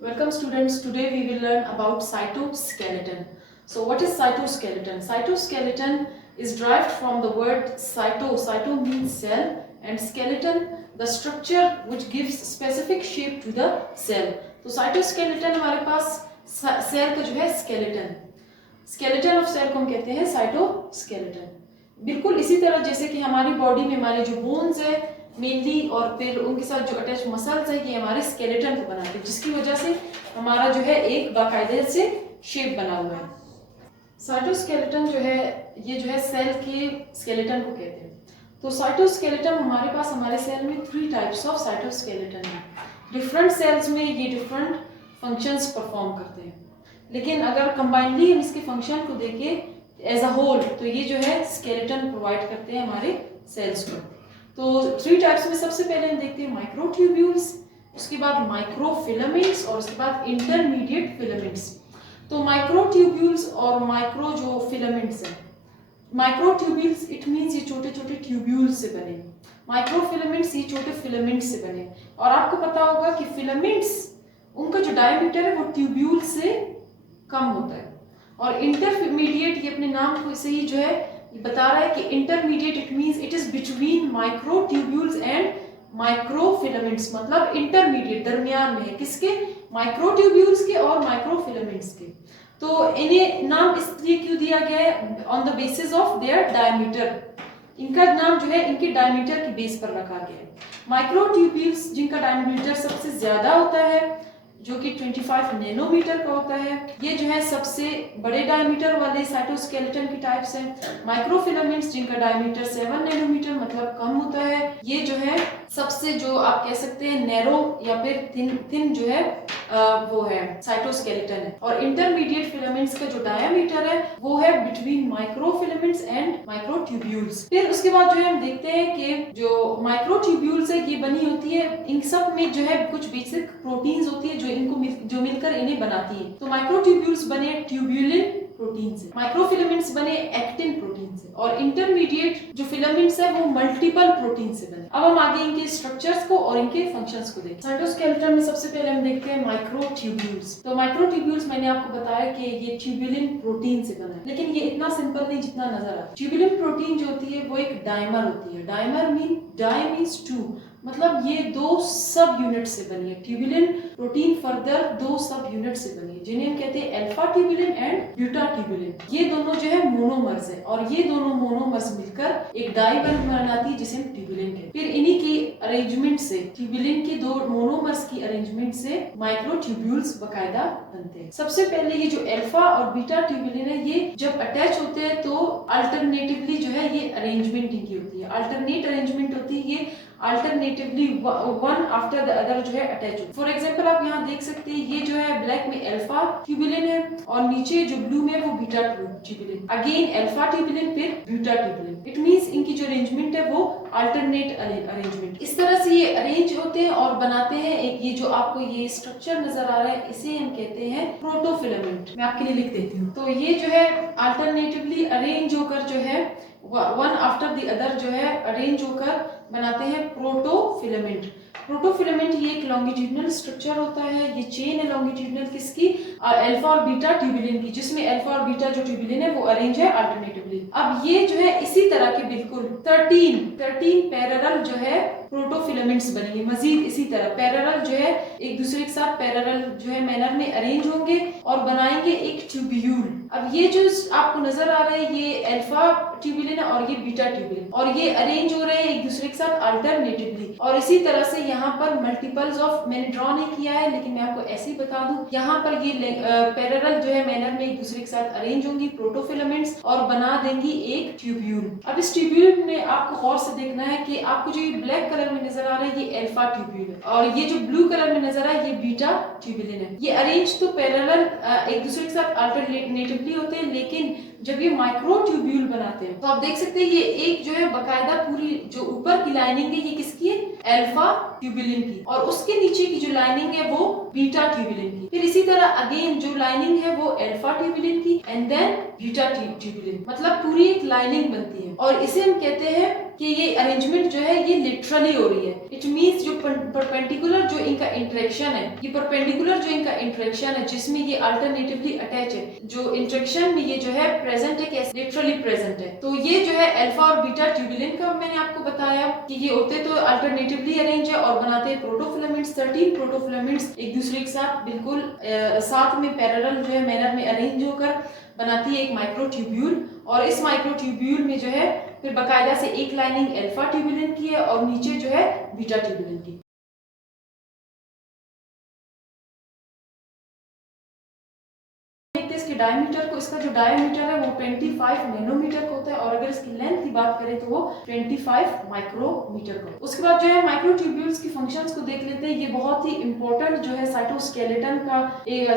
Welcome students. Today we will learn about cytoskeleton. So what is cytoskeleton? Cytoskeleton is derived from the word cyto. Cyto means cell and skeleton the structure which gives specific shape to the cell. तो cytoskeleton हमारे पास cell का जो है skeleton of cell को हम कहते हैं cytoskeleton. बिल्कुल इसी तरह जैसे कि हमारी बॉडी में हमारे जो बोन्स है मेनली और फिर उनके साथ जो अटैच मसल्स है ये हमारे स्केलेटन को बनाते हैं जिसकी वजह से हमारा जो है एक बाकायदे से शेप बना हुआ है. साइटोस्केलेटन जो है ये जो है सेल के स्केलेटन को कहते हैं. तो साइटोस्केलेटन हमारे पास हमारे सेल में 3 टाइप्स ऑफ साइटोस्केलेटन है. डिफरेंट सेल्स में ये डिफरेंट फंक्शंस परफॉर्म करते हैं, लेकिन अगर कंबाइनली हम इसके फंक्शन को देखें एज अ होल तो ये जो है स्केलेटन प्रोवाइड करते हैं हमारे सेल्स को. तो 3 टाइप्स में सबसे पहले हम देखते हैं माइक्रोट्यूब्यूल्स, उसके बाद माइक्रोफिलामेंट्स और उसके बाद इंटरमीडिएट फिलामेंट्स. तो माइक्रोट्यूब्यूल्स और माइक्रो जो फिलामेंट्स हैं, माइक्रोट्यूब्यूल्स इट मींस ये छोटे छोटे ट्यूब्यूल्स से बने, माइक्रोफिलामेंट्स ये छोटे फिलामेंट्स से बने. और आपको पता होगा कि फिलामेंट्स उनका जो डायमीटर है वो ट्यूब्यूल से कम होता है, और इंटरमीडिएट ये अपने नाम को से ही जो है ये बता रहा है कि intermediate it means it is between microtubules and microfilaments, मतलब इंटरमीडिएट दरमियान में है किसके, माइक्रोट्यूब्यूल्स के और माइक्रोफिलामेंट्स के. तो इन्हें नाम इसलिए क्यों दिया गया है, on the basis of their diameter. इनका नाम जो है इनके डायमीटर के बेस पर रखा गया है. माइक्रोट्यूब्यूल्स जिनका डायमीटर सबसे ज्यादा होता है जो कि 25 नैनोमीटर का होता है, ये जो है सबसे बड़े डायमीटर वाले साइटोस्केलेटन की टाइप्स हैं. माइक्रोफिलामेंट्स जिनका डायमीटर 7 नैनोमीटर मतलब कम होता है, ये जो है सबसे जो आप कह सकते हैं नैरो या फिर थिन जो है वो है साइटोस्केलेटन है. और इंटरमीडिएट फिलामेंट्स का जो डायमीटर है वो है बिटवीन माइक्रोफिलामेंट्स एंड माइक्रोट्यूब्यूल्स. फिर उसके बाद जो है हम देखते हैं कि जो माइक्रोट्यूब्यूल्स है ये बनी होती है, इन सब में जो है कुछ बेसिक प्रोटीन्स होती है जो मिलकर इन्हें बनाती है. तो माइक्रोट्यूब्यूल्स बने ट्यूब्यूलिन प्रोटीन से, माइक्रोफिलामेंट्स बने एक्टिन प्रोटीन से, और इंटरमीडिएट जो फिलामेंट्स है वो मल्टीपल प्रोटीन से बने. अब हम आगे इनके स्ट्रक्चर्स को और इनके फंक्शंस को देखें. साइटोस्केलेटन में सबसे पहले हम देखते हैं माइक्रोट्यूब्यूल्स. तो माइक्रोट्यूब्यूल्स मैंने आपको बताया कि ये ट्यूब्यूलिन प्रोटीन से बना है, लेकिन ये इतना सिंपल नहीं जितना नजर आता है. ट्यूब्यूलिन प्रोटीन जो होती है वो एक डाइमर होती है. डाइमर मींस 2, मतलब ये 2 सब यूनिट से बनी है. ट्यूब्यूलिन प्रोटीन फर्दर 2 सब यूनिट से बनी है जिन्हें हम कहते हैं alpha tubulin and beta tubulin. ये दोनों जो है मोनोमर्स है, और ये दोनों मोनोमर्स मिलकर एक डाइमर बनाती है जिसे हम ट्यूब्यूलिन कहते हैं. फिर इन्हीं की अरेंजमेंट से, ट्यूब्यूलिन के 2 मोनोमर्स की अरेंजमेंट से माइक्रोट्यूब्यूल्स बकायदा बनते हैं. सबसे पहले ये जो अल्फा और बीटा ट्यूब्यूलिन है ये जब अटैच होते हैं तो अल्टरनेटिवली जो है ये अरेंजमेंट इनकी होती है, अल्टरनेट अरेंजमेंट होती है. ये alternatively one after the other जो है अटैच हो. फॉर एग्जांपल आप यहाँ देख सकते हैं ये जो है ब्लैक में अल्फा ट्यूब्यूलिन है और नीचे जो ब्लू में वो beta tubulin, again alpha tubulin फिर बीटा ट्यूब्यूलिन. इट मींस इनकी जो अरेंजमेंट है वो अल्टरनेट अरेंजमेंट. इस तरह से ये अरेंज होते हैं और बनाते हैं एक ये जो आपको ये स्ट्रक्चर नजर आ रहा है इसे हम कहते हैं प्रोटोफिलामेंट. मैं आपके लिए लिख देती हूँ. तो ये जो है अल्टरनेटिवली अरेंज होकर जो है वन आफ्टर द अदर जो है अरेंज होकर बनाते हैं प्रोटोफिलामेंट. प्रोटोफिलामेंट ये एक लॉन्गिट्यूडिनल स्ट्रक्चर होता है. ये चेन है लॉन्गिट्यूडिनल किसकी, अल्फा और बीटा ट्यूब्यूलिन की, जिसमें अल्फा और बीटा जो ट्यूब्यूलिन है वो अरेंज है अल्टरनेटिवली. अब ये जो है इसी तरह के बिल्कुल 13 पैरेलल जो है प्रोटोफिलामेंट्स बनेंगे. मजीद इसी तरह पैरेलल जो है एक दूसरे के साथ पैरेलल जो है मैनर में अरेंज होंगे और बनाएंगे एक ट्यूब्यूल. अब ये जो आपको नजर आ रहा है ये अल्फा ट्यूब्यूलिन है और ये बीटा ट्यूब्यूलिन, और ये अरेंज हो रहे हैं एक दूसरे के साथ अल्टरनेटिवली. और इसी तरह से यहाँ पर मल्टीपल्स ऑफ, मैंने ड्रॉ नहीं किया है लेकिन मैं आपको ऐसे ही बता दूं, यहाँ पर ये पैरेलल जो है मैनर में एक दूसरे के साथ अरेंज होंगी प्रोटोफिलामेंट्स और बना देंगी एक ट्यूब्यूल. अब इस ट्यूब्यूल में आपको गौर से देखना है कि आपको जो ये ब्लैक कलर में नजर आ रहा है ये अल्फा ट्यूब्यूल है, और ये जो ब्लू कलर में नजर आ रहा है ये बीटा ट्यूब्यूलिन है. ये अरेंज तो पैरेलल एक दूसरे के साथ अल्टरनेटिवली होते हैं, लेकिन जब ये माइक्रोट्यूब्यूल बनाते हैं तो आप देख सकते हैं ये एक जो है बकायदा पूरी जो ऊपर की लाइनिंग है ये किसकी है, अल्फा ट्यूब्यूलिन की, और उसके नीचे की जो लाइनिंग है वो बीटा ट्यूब्यूलिन की. फिर इसी तरह अगेन जो लाइनिंग है वो अल्फा ट्यूबुलिन की एंड देन बीटा ट्यूबुलिन, मतलब पूरी एक लाइनिंग बनती है। और इसे हम कहते हैं कि ये अरेंजमेंट जो है ये लिटरली हो रही है। इट मींस जो परपेंडिकुलर जो इनका इंटरेक्शन है, ये परपेंडिकुलर जो इनका इंटरेक्शन है जिसमें ये अल्टरनेटिवली अटैच है, जो इंटरेक्शन में ये जो है प्रेजेंट है, कैसे लिटरली प्रेजेंट है। तो ये जो है अल्फा और बीटा ट्यूबुलिन का मैंने आपको बताया कि ये होते तो अल्टरनेटिवली अरेंज है और बनाते हैं प्रोटोफिलामेंट्स। 13 प्रोटोफिलामेंट्स एक दूसरे के साथ बिल्कुल साथ में पैरेलल जो है मैनर में अरेंज होकर बनाती है एक माइक्रोट्यूब्यूल। और इस माइक्रोट्यूब्यूल में जो है फिर बाकायदा से एक लाइनिंग अल्फा ट्यूबुलिन की है और नीचे जो है बीटा ट्यूबुलिन की। इसके डायमीटर को, इसका जो डायमीटर है वो 25 नैनोमीटर का होता है और अगर इसकी लेंथ की बात करें तो वो 25 माइक्रोमीटर का। उसके बाद जो है माइक्रोट्यूब्यूल्स की फंक्शंस को देख लेते हैं। ये बहुत ही इंपॉर्टेंट जो है साइटोस्केलेटन का,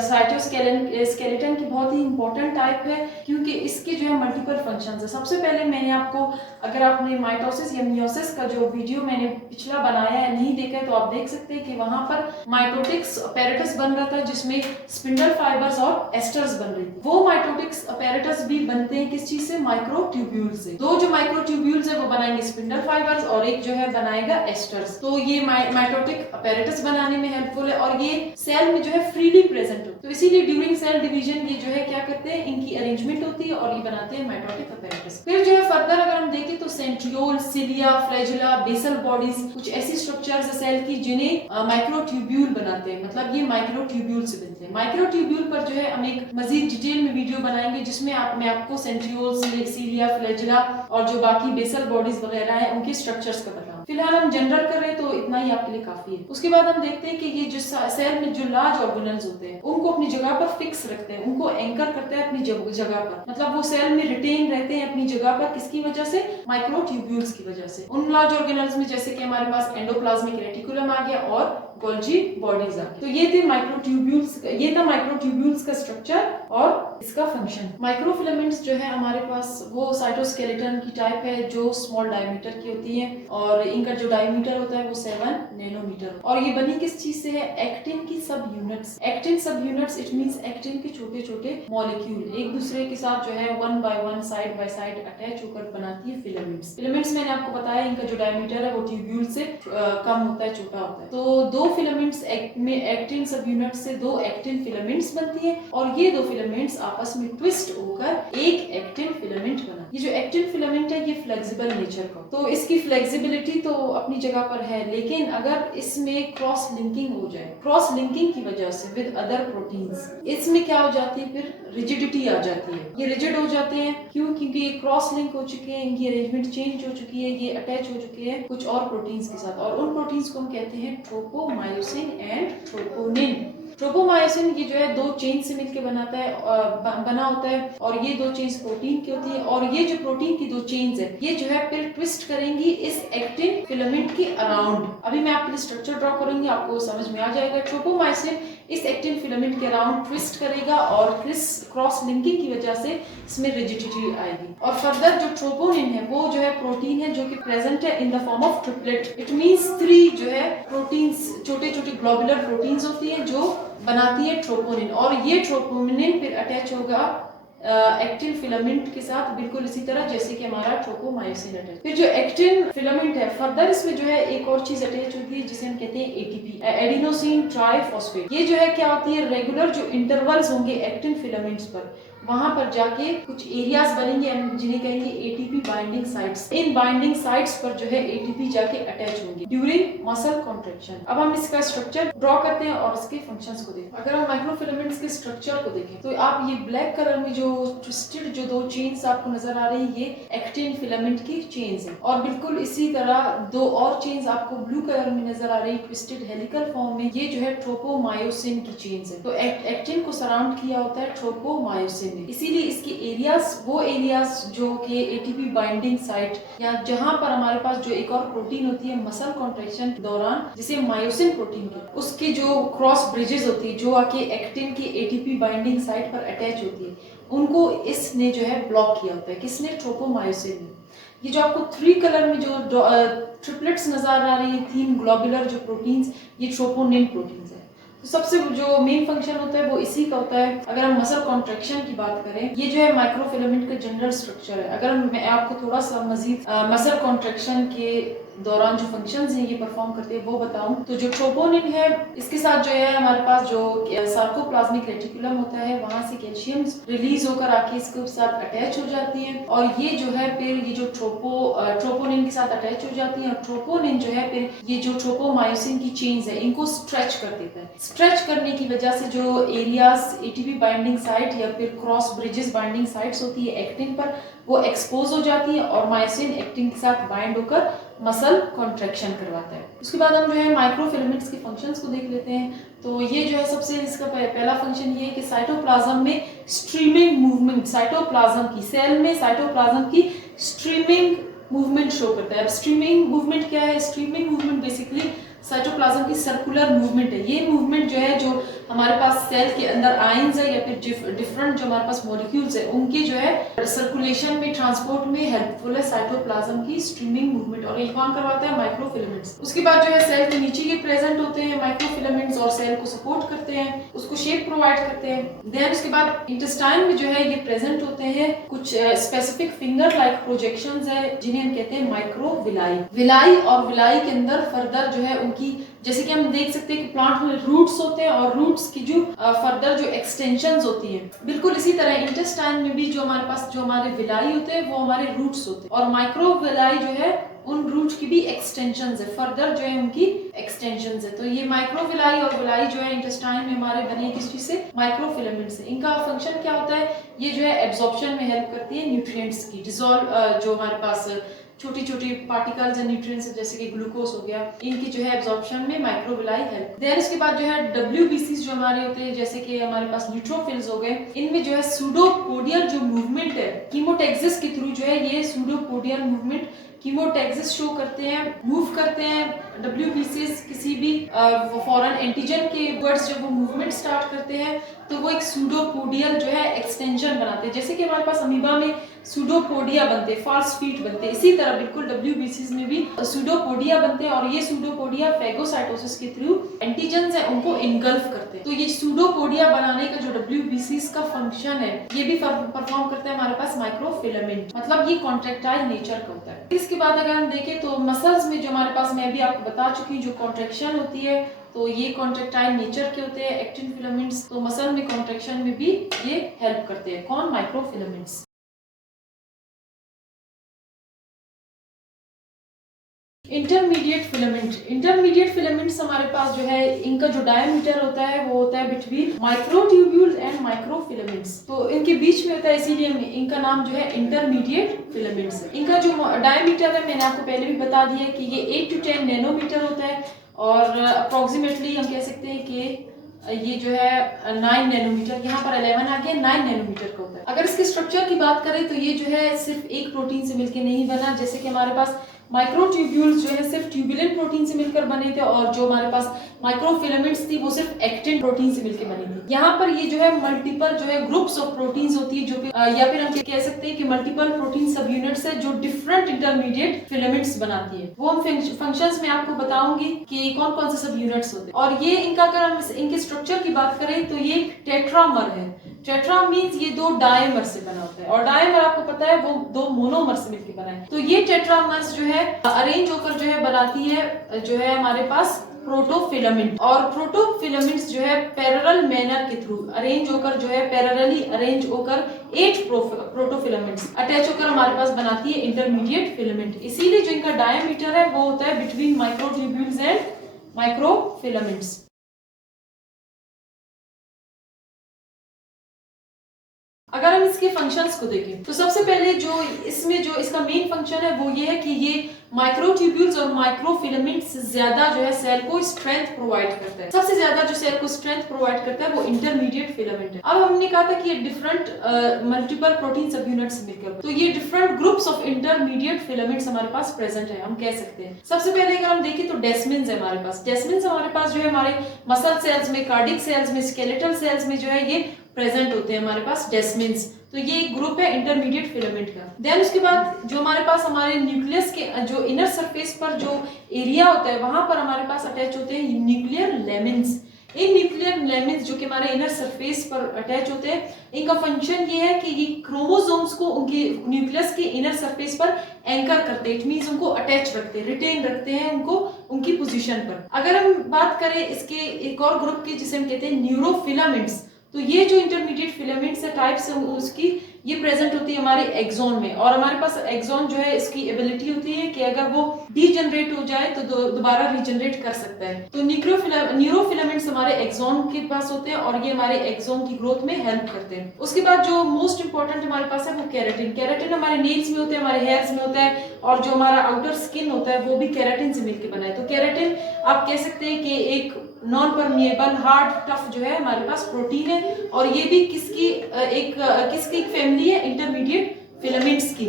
साइटोस्केलेटन की बहुत ही इंपॉर्टेंट टाइप है क्योंकि इसके जो है मल्टीपल फंक्शंस है। सबसे पहले मैंने आपको, अगर आपने माइटोसिस या मियोसिस का जो वीडियो मैंने पिछला बनाया है नहीं देखा है तो आप देख सकते हैं कि वहां पर माइटोटिक्स अपैरेटस बन रहा था जिसमें स्पिंडल फाइबर्स और एस्टर्स बन रही थी। वो माइटोटिक्स अपैरेटस भी बनते हैं किस चीज से? माइक्रोट्यूब्यूल से। दो जो माइक्रोट्यूब्यूल्स है वो बनाएंगे स्पिंडल फाइबर्स और एक जो है बनाएगा एस्टर्स। तो ये माइटोटिक अपैरेटस बनाने में हेल्पफुल है और ये सेल में जो है फ्रीली प्रेजेंट हो। तो इसीलिए ड्यूरिंग सेल डिवीजन ये जो है क्या करते हैं, इनकी अरेंजमेंट होती है और ये बनाते हैं माइटोटिक अपैरेटस। फिर जो है फर्दर अगर हम देखें तो centriole, cilia, flagella, basal bodies, कुछ ऐसी स्ट्रक्चर्स है सेल की जिन्हें माइक्रोट्यूब्यूल बनाते हैं, मतलब ये माइक्रोट्यूब्यूल से बनते हैं। माइक्रोट्यूब्यूल पर जो है हम एक मजीद डिटेल में वीडियो बनाएंगे जिसमें मैं आपको सेंट्रियोल, सिलिया, फ्लैजुला और जो बाकी बेसल बॉडीज वगैरह है उनके स्ट्रक्चर्स का बताऊं। फिलहाल हम जनरल कर रहे हैं तो इतना ही आपके लिए काफी है। उसके बाद हम देखते हैं कि ये जो सेल में जो लार्ज ऑर्गेनल्स होते हैं उनको अपनी जगह पर फिक्स रखते हैं, उनको एंकर करते हैं अपनी जगह पर, मतलब वो सेल में रिटेन रहते हैं अपनी जगह पर। किसकी वजह से? माइक्रोट्यूब्यूल्स की वजह से। उन लार्ज ऑर्गेनल्स में जैसे कि हमारे पास एंडोप्लाज्मिक रेटिकुलम आ गया और गोल्जी बॉडीज आ गई। तो ये थे माइक्रोट्यूब्यूल्स, ये था माइक्रोट्यूब्यूल्स का स्ट्रक्चर और इसका फंक्शन। माइक्रोफिलामेंट्स जो है हमारे पास वो साइटोस्केलेटन की टाइप है जो स्मॉल डायमीटर की होती है और इनका जो डायमीटर होता है वो 7 नैनोमीटर। और ये बनी किस चीज से है? एक्टिन की सब यूनिट्स। एक्टिन सब यूनिट्स इट मींस एक्टिन के छोटे छोटे मॉलिक्यूल एक दूसरे के साथ जो है one by one, side by side attach होकर बनाती है फिलामेंट्स। फिलामेंट्स मैंने आपको बताया इनका जो डायमीटर है वो ट्यूब्यूल से कम होता है, छोटा होता है। तो दो फिलामेंट्स में एक्टिन सब यूनिट से दो एक्टिन फिलामेंट्स बनती है और ये दो फिलामेंट्स आपस में ट्विस्ट होकर एक एक्टिन फिलामेंट बना। ये जो एक्टिन फिलामेंट है ये फ्लेक्सिबल नेचर का, तो इसकी फ्लेक्सिबिलिटी तो अपनी जगह पर है, लेकिन अगर इसमें क्रॉस लिंकिंग हो जाए, क्रॉस लिंकिंग की वजह से विद अदर प्रोटीन्स, इसमें क्या हो जाती है? फिर रिजिडिटी आ जाती है। ये रिजिड हो जाते हैं क्यों? क्योंकि ये क्रॉस लिंक हो चुके हैं, इनकी अरेंजमेंट चेंज हो चुकी है, ये अटैच हो चुके हैं कुछ और प्रोटीन्स के साथ और उन प्रोटीन्स को हम कहते हैं ट्रोपोमायोसिन एंड ट्रोपोनिन। ट्रोपोमायोसिन ये जो है दो चेन से मिलकर बना होता है और ये दो चेन्स प्रोटीन की होती है और ये जो प्रोटीन की दो चेन्स है ये जो है फिर ट्विस्ट करेंगी इस एक्टिन फिलामेंट के अराउंड। अभी मैं आपके लिए स्ट्रक्चर ड्रॉ करूंगी, आपको समझ में आ जाएगा। ट्रोपोमायोसिन इस एक्टिन फिलामेंट के अराउंड ट्विस्ट करेगा और क्रॉस लिंकिंग की वजह से इसमें रिजिडिटी आएगी। और फर्दर जो ट्रोपोनिन है वो जो है प्रोटीन है जो कि प्रेजेंट है in the form of triplet. It means 3 जो है प्रोटीन्स, छोटे छोटे ग्लोबुलर प्रोटीन्स होती है जो बनाती है ट्रोपोनिन और ये ट्रोपोनिन फिर अटैच होगा एक्टिन फिलामेंट के साथ बिल्कुल इसी तरह जैसे कि हमारा ट्रोपोमायोसिन अटैच। फिर जो एक्टिन फिलामेंट है फर्दर इसमें जो है एक और चीज अटैच होती है जिसे हम कहते हैं एटीपी, एडिनोसिन ट्राइफॉस्फेट। ये जो है क्या होती है? रेगुलर जो इंटरवल्स होंगे एक्टिन फिलामेंट्स पर वहां पर जाके कुछ एरियाज बनेंगे जिन्हें कहेंगे एटीपी बाइंडिंग साइट्स। इन बाइंडिंग साइट्स पर जो है एटीपी जाके अटैच होंगे ड्यूरिंग मसल कॉन्ट्रैक्शन। अब हम इसका स्ट्रक्चर ड्रॉ करते हैं और इसके फंक्शंस को देखें। अगर हम माइक्रोफिलामेंट्स के स्ट्रक्चर को देखें तो आप ये ब्लैक कलर में जो ट्विस्टेड जो दो चेन्स आपको नजर आ रही है ये एक्टिन फिलामेंट की चेन्स है और बिल्कुल इसी तरह दो और चेन्स आपको ब्लू कलर में नजर आ रही है ट्विस्टेड हेलिकल फॉर्म में, ये जो है ट्रोपोमायोसिन की चेन्स है। तो एक्टिन को सराउंड किया होता है ट्रोपोमायोसिन, इसीलिए इसके एरियाज वो एरियाज जो कि एटीपी बाइंडिंग साइट या जहां पर हमारे पास जो एक और प्रोटीन होती है मसल कॉन्ट्रैक्शन के दौरान जिसे मायोसिन प्रोटीन की, उसकी जो क्रॉस ब्रिजेस होती है जो आके एक्टिन की एटीपी बाइंडिंग साइट पर अटैच होती है उनको इसने जो है ब्लॉक किया होता है। किसने? ट्रोपोमायोसिन ने। ये जो आपको 3 कलर में जो ट्रिपलेट्स नजर आ रही है 3 ग्लोबुलर जो प्रोटीन्स, ये ट्रोपोनिन प्रोटीन्स है। तो सबसे जो मेन फंक्शन होता है वो इसी का होता है। अगर हम मसल कॉन्ट्रैक्शन की बात करें, ये जो है माइक्रोफिलामेंट का जनरल स्ट्रक्चर है। अगर मैं आपको थोड़ा सा मजीद मसल कॉन्ट्रैक्शन के दौरान जो फंक्शंस हैं ये परफॉर्म करते हैं वो बताऊं, तो जो ट्रोपोनिन है इसके साथ जो है हमारे पास जो सार्कोप्लाज्मिक रेटिकुलम होता है, वहां से कैल्शियम रिलीज होकर आके इसके साथ अटैच हो जाती है, और ये जो है फिर ये जो ट्रोपोनिन के साथ अटैच हो जाती है, और ट्रोपोनिन जो है फिर ये जो ट्रोपोमायोसिन की चेन्स है इनको स्ट्रेच कर देता है। स्ट्रेच करने की वजह से जो एरियाज एटीपी बाइंडिंग साइट या फिर क्रॉस ब्रिजेस बाइंडिंग साइट्स होती है एक्टिन पर, वो एक्सपोज हो जाती है और मायोसिन एक्टिन के साथ बाइंड होकर मसल कॉन्ट्रैक्शन करवाता है। उसके बाद हम जो है माइक्रोफिलामेंट्स के फंक्शंस को देख लेते हैं। तो ये जो है सबसे इसका पहला फंक्शन ये है कि साइटोप्लाज्म में स्ट्रीमिंग मूवमेंट, साइटोप्लाज्म की सेल में साइटोप्लाज्म की स्ट्रीमिंग मूवमेंट शो करता है। अब स्ट्रीमिंग मूवमेंट क्या है? स्ट्रीमिंग मूवमेंट बेसिकली साइटोप्लाज्म की सर्कुलर मूवमेंट है। ये मूवमेंट जो है जो हमारे पास सेल के अंदर आयंस है या फिर डिफरेंट जो हमारे पास मॉलिक्यूल्स है उनके जो है सर्कुलेशन में, ट्रांसपोर्ट में हेल्पफुल है साइटोप्लाज्म की स्ट्रीमिंग मूवमेंट, और ये कौन करवाता है? माइक्रोफिलामेंट्स। उसके बाद जो है सेल के नीचे ये प्रेजेंट होते हैं माइक्रोफिलामेंट्स और सेल को सपोर्ट करते हैं, उसको शेप प्रोवाइड करते हैं। देन उसके बाद इंटेस्टाइन में जो है ये प्रेजेंट होते हैं कुछ स्पेसिफिक फिंगर लाइक प्रोजेक्शंस है जिन्हें हम कहते हैं माइक्रोविलाई। विलाई और विलाई के अंदर फर्दर जो है उनकी, जैसे कि हम देख सकते हैं कि प्लांट में रूट्स होते हैं और रूट्स की जो फर्दर जो एक्सटेंशंस होती है, बिल्कुल इसी तरह इंटेस्टाइन में भी जो हमारे पास जो हमारे विलाई होते हैं वो हमारे रूट्स होते हैं, और माइक्रोविलाई जो है उन रूट्स की भी एक्सटेंशंस है, फर्दर जो है उनकी एक्सटेंशंस है। तो ये माइक्रोविलाई और विलाई जो है इंटेस्टाइन में हमारे बने किस चीज से? माइक्रोफिलामेंट से। इनका फंक्शन क्या होता है? ये जो है एब्जॉर्प्शन में हेल्प करती है न्यूट्रिएंट्स की, डिसॉल्व जो हमारे पास छोटी छोटी पार्टिकल्स एंड न्यूट्रिएंट्स जैसे कि ग्लूकोज हो गया, इनकी जो है एब्जॉर्प्शन में माइक्रोविलाई हेल्प। देन इसके बाद जो है डब्ल्यूबीसीज जो हमारे होते हैं, जैसे कि हमारे पास न्यूट्रोफिल्स हो गए, इनमें जो है सूडोपोडियल जो मूवमेंट है कीमोटैक्सिस के थ्रू जो है ये सूडोपोडियल मूवमेंट कीमोटैक्सिस शो करते हैं, मूव करते हैं। डब्ल्यूबीसीज किसी भी फॉरेन एंटीजन के वर्ड्स जब वो मूवमेंट स्टार्ट करते हैं तो वो एक सूडोपोडियल जो है एक्सटेंशन बनाते हैं, जैसे कि हमारे पास अमीबा में सूडोपोडिया बनते हैं, फॉल्स फीट बनते हैं, इसी तरह बिल्कुल डब्ल्यूबीसीज में भी सूडोपोडिया बनते हैं, और ये सूडोपोडिया फेगोसाइटोसिस के थ्रू एंटीजन्स है उनको इनगल्फ करते हैं। तो ये सूडोपोडिया बनाने का जो डब्ल्यूबीसीज का फंक्शन है ये भी परफॉर्म करते हैं हमारे पास माइक्रोफिलामेंट, मतलब ये कॉन्ट्रैक्टाइल नेचर का होता है। इसके बाद अगर हम देखें तो मसल्स में जो हमारे पास, मैं भी आपको बता चुकी हूँ, जो कॉन्ट्रैक्शन होती है तो ये कॉन्ट्रैक्टाइल नेचर के होते हैं एक्टिन फिलामेंट्स, तो मसल में कॉन्ट्रैक्शन में भी ये हेल्प करते हैं। कौन? Microfilaments. Intermediate filament, intermediate filaments हमारे पास जो है इनका जो डायमीटर होता है वो होता है बिटवीन माइक्रोट्यूब्यूल्स एंड माइक्रोफिलामेंट्स, तो इनके बीच में होता है, इसीलिए इनका नाम जो है इंटरमीडिएट फिलामेंट्स है। इनका जो डायमीटर है मैंने आपको पहले भी बता दिया कि ये 8 to 10 नैनोमीटर होता है, और अप्रोक्सीमेटली हम कह सकते हैं कि ये जो है 9 नैनोमीटर, यहाँ पर 11 आ गया, 9 नैनोमीटर का होता है। अगर इसके स्ट्रक्चर की बात करें तो ये जो है सिर्फ एक प्रोटीन से मिलकर नहीं बना, जैसे कि हमारे पास माइक्रोट्यूब्यूल्स जो है सिर्फ ट्यूबुलिन प्रोटीन से मिलकर बने थे, और जो हमारे पास माइक्रोफिलामेंट्स थी वो सिर्फ एक्टिन प्रोटीन से मिलकर बनी थी। यहाँ पर ये जो है मल्टीपल जो है ग्रुप्स ऑफ प्रोटीन्स होती है, जो या फिर हम कह सकते हैं कि मल्टीपल प्रोटीन सब यूनिट्स है जो डिफरेंट इंटरमीडिएट फिलामेंट्स बनाती है। वो हम फंक्शंस में आपको बताऊंगी कि कौन कौन से सब यूनिट्स होते हैं। और ये इनका, अगर हम इनके स्ट्रक्चर की बात करें तो ये टेट्रामर है। टेट्रा मींस ये 2 डायमर से बना होता है, और डायमर आपको पता है वो 2 मोनोमर से मिलकर बना है। तो ये टेट्रामर्स जो है अरेंज होकर जो है बनाती है जो है हमारे पास प्रोटोफिलामेंट, और प्रोटोफिलामेंट्स जो है पैरेलल मैनर के थ्रू अरेंज होकर जो है पैरेलली अरेंज होकर 8 प्रोटोफिलामेंट्स अटैच होकर हमारे पास बनाती है इंटरमीडिएट फिलामेंट। इसीलिए जो इनका डायमीटर है वो होता है बिटवीन माइक्रोट्यूब्यूल्स एंड माइक्रोफिलामेंट्स। अगर हम इसके फंक्शंस को देखें तो सबसे पहले जो इसमें जो इसका मेन फंक्शन है वो ये है कि ये माइक्रोट्यूब्यूल्स और माइक्रोफिलामेंट्स से ज्यादा जो है सेल को स्ट्रेंथ प्रोवाइड करता है। सबसे ज्यादा जो सेल को स्ट्रेंथ प्रोवाइड करता है वो इंटरमीडिएट फिलामेंट है। अब हमने कहा था कि ये डिफरेंट मल्टीपल प्रोटीन सब यूनिट्स मिलकर, तो ये different groups of intermediate filaments हमारे पास प्रेजेंट है, हम कह सकते हैं। सबसे पहले अगर हम देखें तो डेस्मिन्स है हमारे पास। डेस्मिन्स हमारे पास जो है हमारे मसल सेल्स में, कार्डिक सेल्स में, स्केलेटल सेल्स में जो है ये प्रेजेंट होते हैं हमारे पास डेस्मिन्स। तो ये एक ग्रुप है इंटरमीडिएट फिलामेंट का। देन उसके बाद जो हमारे पास हमारे न्यूक्लियस के जो इनर सरफेस पर जो एरिया होता है वहां पर हमारे पास अटैच होते हैं nuclear layman's. In nuclear filaments जो कि हमारे इनर सरफेस पर अटैच होते हैं, इनका फंक्शन ये है कि ये क्रोमोसोम्स को उनके न्यूक्लियस के इनर सरफेस पर एंकर करते हैं, इट मींस उनको अटैच रखते हैं, रिटेन रखते हैं उनको उनकी पोजीशन पर। अगर हम बात करें इसके एक और ग्रुप की जिसे हम कहते हैं न्यूरोफिलामेंट्स, तो ये जो इंटरमीडिएट फिलामेंट्स है टाइप्स है उसकी, ये प्रेजेंट होती है हमारे एक्सॉन में। और हमारे पास एक्सॉन जो है इसकी एबिलिटी होती है कि अगर वो डीजनरेट हो जाए तो दोबारा रीजनरेट कर सकता है। तो न्यूरोफिलामेंट्स हमारे एक्सॉन के पास होते हैं और ये हमारे एक्सॉन की ग्रोथ में हेल्प करते हैं। उसके बाद जो मोस्ट इंपॉर्टेंट हमारे पास है वो केराटिन। केराटिन हमारे नेल्स में होते हैं, हमारे हेयर्स में होता है, और जो हमारा आउटर स्किन होता है वो भी केराटिन से मिलकर बना है। तो केराटिन आप कह सकते हैं कि एक नॉन परमिएबल हार्ड टफ जो है हमारे पास प्रोटीन है, और ये भी किसकी फैमिली है, इंटरमीडिएट फिलामेंट्स की।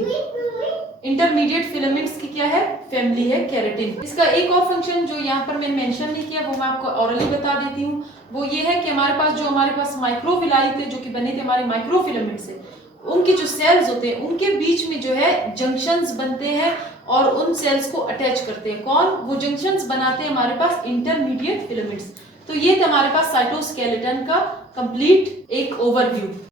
इंटरमीडिएट फिलामेंट्स की क्या है, फैमिली है केराटिन। इसका एक और फंक्शन जो यहाँ पर मैंने मेंशन नहीं किया वो मैं आपको ऑरली बता देती हूँ, वो ये है कि हमारे पास माइक्रोविलाई थे जो कि बने थे हमारे माइक्रोफिलामेंट से, उनके जो सेल्स होते हैं उनके बीच में जो है जंक्शंस बनते हैं और उन सेल्स को अटैच करते हैं। कौन, वो जंक्शंस बनाते हैं हमारे पास इंटरमीडिएट फिलामेंट्स। तो ये था हमारे पास साइटोस्केलेटन का कंप्लीट एक ओवरव्यू।